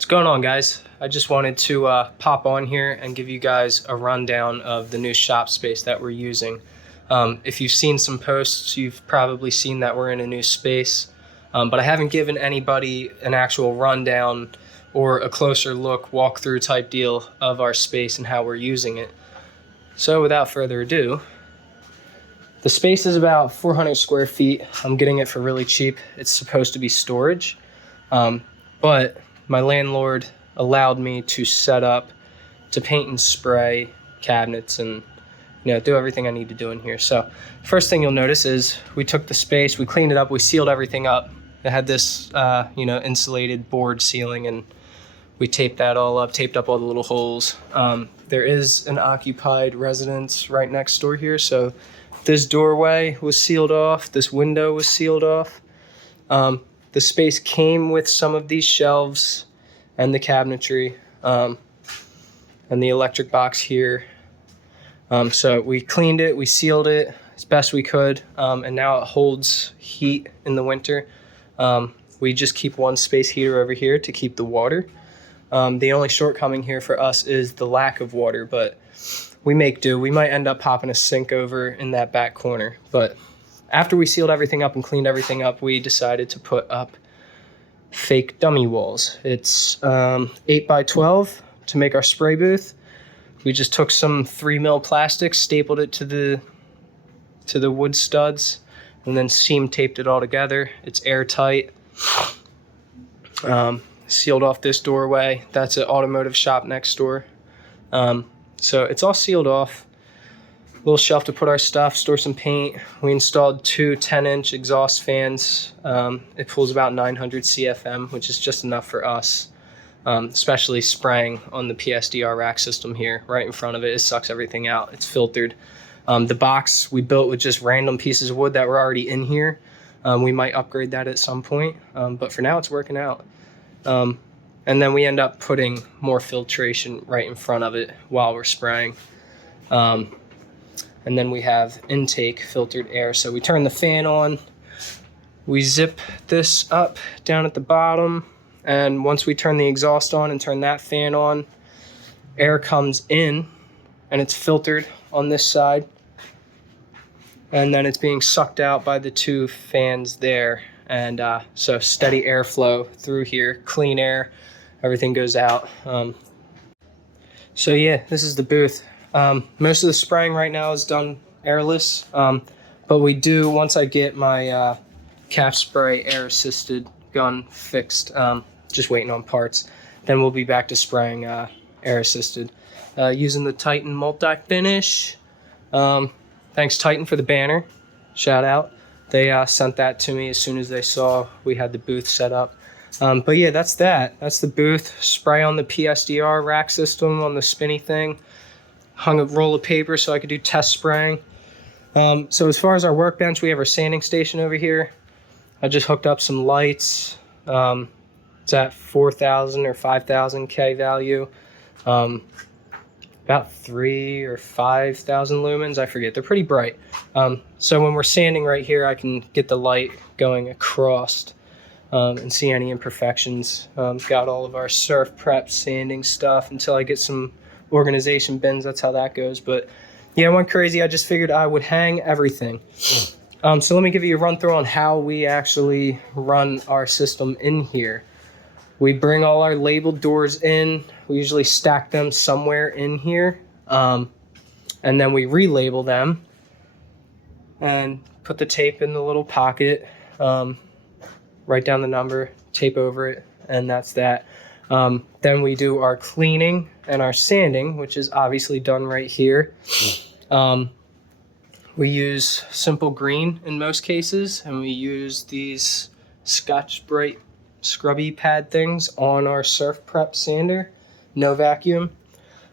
What's going on, guys? I just wanted to pop on here and give you guys a rundown of the new shop space that we're using. If you've seen some posts, you've probably seen that we're in a new space, but I haven't given anybody an actual rundown or a closer look, walkthrough type deal of our space and how we're using it. So without further ado, the space is about 400 square feet. I'm getting it for really cheap. It's supposed to be storage, but my landlord allowed me to set up, to paint and spray cabinets and do everything I need to do in here. So first thing you'll notice is we took the space, we cleaned it up, we sealed everything up. It had this insulated board ceiling, and we taped that all up, taped up all the little holes. There is an occupied residence right next door here, so this doorway was sealed off, this window was sealed off. The space came with some of these shelves and the cabinetry and the electric box here. So we cleaned it, we sealed it as best we could, and now it holds heat in the winter. We just keep one space heater over here to keep the water. The only shortcoming here for us is the lack of water, but we make do. We might end up popping a sink over in that back corner, but after we sealed everything up and cleaned everything up, we decided to put up fake dummy walls. It's 8 by 12 to make our spray booth. We just took some 3mm plastic, stapled it to the wood studs, and then seam taped it all together. It's airtight. Sealed off this doorway. That's an automotive shop next door. So it's all sealed off. Little shelf to put our stuff, store some paint. We installed two 10-inch exhaust fans. It pulls about 900 CFM, which is just enough for us, especially spraying on the PSDR rack system here. Right in front of it, it sucks everything out. It's filtered. The box we built with just random pieces of wood that were already in here. We might upgrade that at some point, but for now it's working out. And then we end up putting more filtration right in front of it while we're spraying. And then we have intake filtered air. So we turn the fan on, we zip this up down at the bottom, and once we turn the exhaust on and turn that fan on, air comes in and it's filtered on this side, and then it's being sucked out by the two fans there. And so steady airflow through here, clean air, everything goes out. So yeah, this is the booth. Most of the spraying right now is done airless, but we do, once I get my cap spray air assisted gun fixed, just waiting on parts, then we'll be back to spraying air assisted using the Titan multi finish. Thanks Titan for the banner, shout out. They sent that to me as soon as they saw we had the booth set up. But yeah, that's the booth. Spray on the PSDR rack system on the spinny thing. Hung a roll of paper so I could do test spraying. So as far as our workbench, we have our sanding station over here. I just hooked up some lights. It's at 4,000 or 5,000 K value. About 3,000 or 5,000 lumens, I forget. They're pretty bright. So when we're sanding right here, I can get the light going across and see any imperfections. Got all of our surf prep sanding stuff until I get some organization bins. That's how that goes. But yeah, I went crazy. I just figured I would hang everything. So let me give you a run through on how we actually run our system in here. We bring all our labeled doors in. We usually stack them somewhere in here, and then we relabel them and put the tape in the little pocket, write down the number, tape over it, and that's that. Then we do our cleaning and our sanding, which is obviously done right here. We use simple green in most cases, and we use these Scotch-Brite scrubby pad things on our surf prep sander, no vacuum.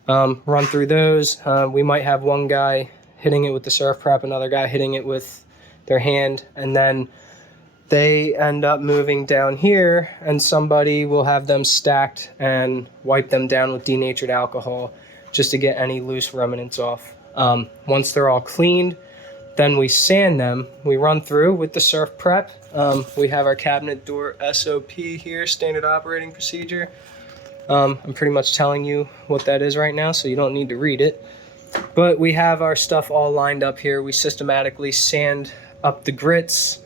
Run through those. We might have one guy hitting it with the surf prep, another guy hitting it with their hand, and then they end up moving down here, and somebody will have them stacked and wipe them down with denatured alcohol just to get any loose remnants off. Once they're all cleaned, then we sand them. We run through with the surf prep. We have our cabinet door SOP here, standard operating procedure. I'm pretty much telling you what that is right now, so you don't need to read it. But we have our stuff all lined up here. We systematically sand up the grits.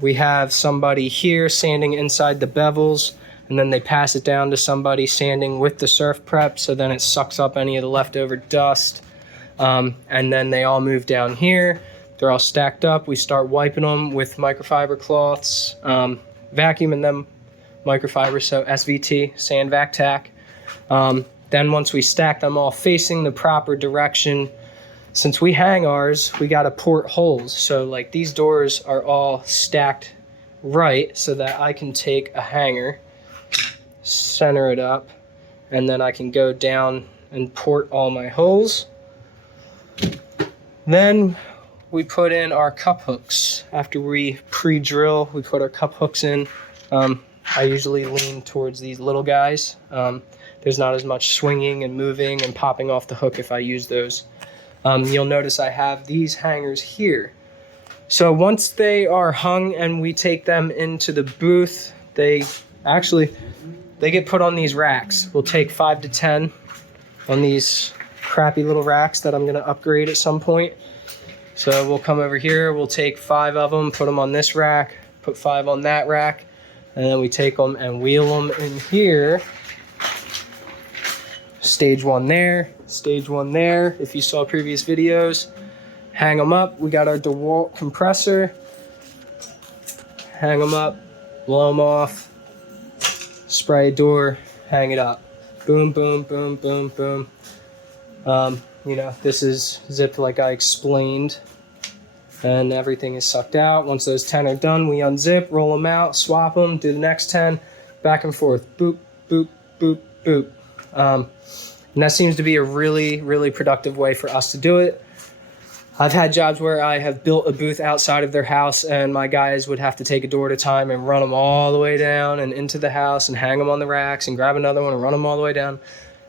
We have somebody here sanding inside the bevels, and then they pass it down to somebody sanding with the surf prep, so then it sucks up any of the leftover dust. And then they all move down here. They're all stacked up. We start wiping them with microfiber cloths, vacuuming them microfiber, so SVT, sand vac tack. Then once we stack them all facing the proper direction, since we hang ours, we got to port holes. So like these doors are all stacked right so that I can take a hanger, center it up, and then I can go down and port all my holes. Then we put in our cup hooks. After we pre-drill, we put our cup hooks in. I usually lean towards these little guys. There's not as much swinging and moving and popping off the hook if I use those. You'll notice I have these hangers here. So once they are hung and we take them into the booth, they get put on these racks. We'll take 5 to 10 on these crappy little racks that I'm gonna upgrade at some point. So we'll come over here, we'll take 5 of them, put them on this rack, put 5 on that rack, and then we take them and wheel them in here. Stage 1 there, stage 1 there. If you saw previous videos, hang them up. We got our DeWalt compressor. Hang them up, blow them off, spray a door, hang it up. Boom, boom, boom, boom, boom. You know, this is zipped like I explained, and everything is sucked out. Once those 10 are done, we unzip, roll them out, swap them, do the next 10, back and forth, boop, boop, boop, boop. And that seems to be a really, really productive way for us to do it. I've had jobs where I have built a booth outside of their house and my guys would have to take a door at a time and run them all the way down and into the house and hang them on the racks and grab another one and run them all the way down.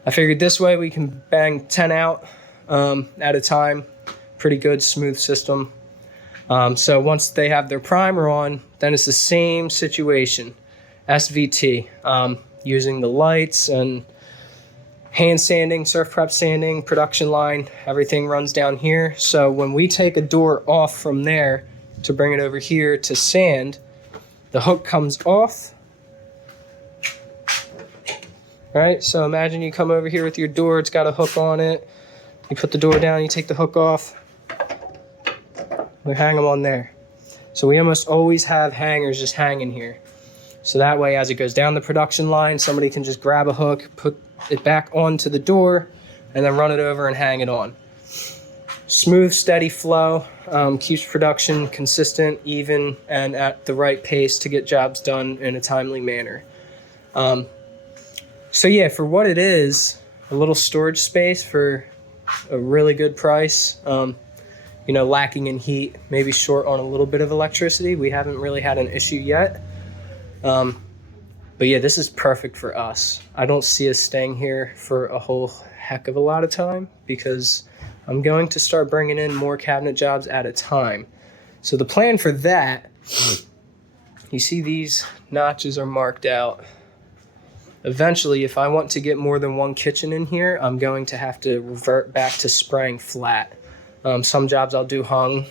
I figured this way we can bang 10 out at a time. Pretty good, smooth system. So once they have their primer on, then it's the same situation. SVT, using the lights and hand sanding, surf prep sanding, production line, everything runs down here. So when we take a door off from there to bring it over here to sand, the hook comes off. Right, so imagine you come over here with your door, it's got a hook on it. You put the door down, you take the hook off. We hang them on there. So we almost always have hangers just hanging here. So that way, as it goes down the production line, somebody can just grab a hook, put it back onto the door, and then run it over and hang it on. Smooth, steady flow, keeps production consistent, even, and at the right pace to get jobs done in a timely manner. So yeah, for what it is, a little storage space for a really good price. You know, lacking in heat, maybe short on a little bit of electricity. We haven't really had an issue yet. But yeah, this is perfect for us. I don't see us staying here for a whole heck of a lot of time because I'm going to start bringing in more cabinet jobs at a time. So the plan for that, you see these notches are marked out. Eventually, if I want to get more than one kitchen in here, I'm going to have to revert back to spraying flat. Some jobs I'll do hung,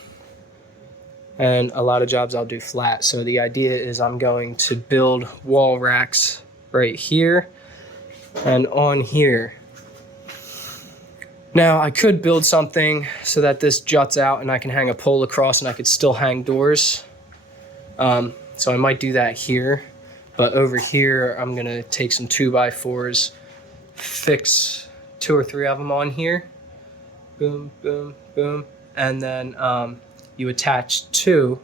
and a lot of jobs I'll do flat. So the idea is I'm going to build wall racks right here and on here. Now I could build something so that this juts out and I can hang a pole across and I could still hang doors. So I might do that here, but over here I'm gonna take some 2x4s, fix 2 or 3 of them on here, boom, boom, boom, and then you attach 2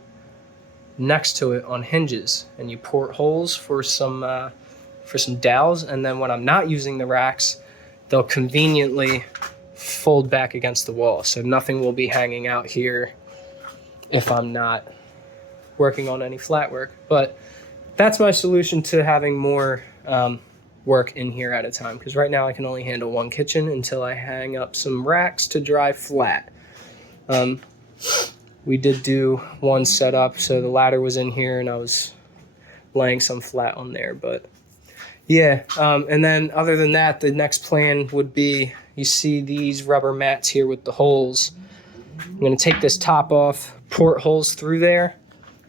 next to it on hinges, and you port holes for some dowels, and then when I'm not using the racks, they'll conveniently fold back against the wall, so nothing will be hanging out here if I'm not working on any flat work. But that's my solution to having more work in here at a time, because right now I can only handle 1 kitchen until I hang up some racks to dry flat. We did do 1 setup, so the ladder was in here and I was laying some flat on there, but Yeah, and then other than that, the next plan would be, you see these rubber mats here with the holes. I'm going to take this top off, port holes through there.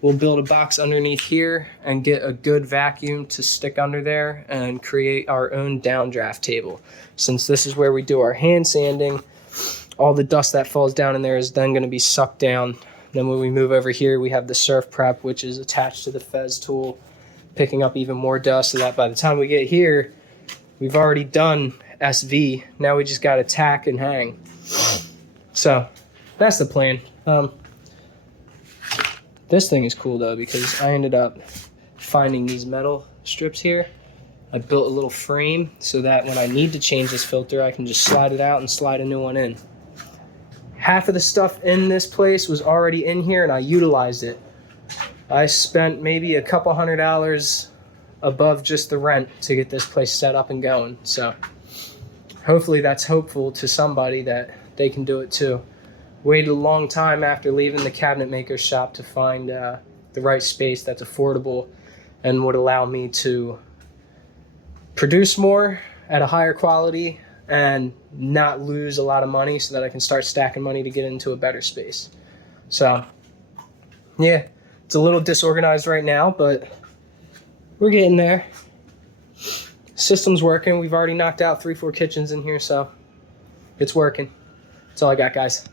We'll build a box underneath here and get a good vacuum to stick under there and create our own downdraft table. Since this is where we do our hand sanding, all the dust that falls down in there is then going to be sucked down. Then when we move over here, we have the surf prep, which is attached to the fez tool, picking up even more dust, so that by the time we get here, we've already done SV. Now we just got to tack and hang. So that's the plan. This thing is cool though, because I ended up finding these metal strips here. I built a little frame so that when I need to change this filter, I can just slide it out and slide a new one in. Half of the stuff in this place was already in here and I utilized it. I spent maybe a couple $100 above just the rent to get this place set up and going. So hopefully that's hopeful to somebody that they can do it too. Waited a long time after leaving the cabinet maker's shop to find the right space that's affordable and would allow me to produce more at a higher quality and not lose a lot of money, so that I can start stacking money to get into a better space. So yeah, it's a little disorganized right now, but we're getting there. System's working. We've already knocked out 3-4 kitchens in here, so it's working. That's all I got, guys.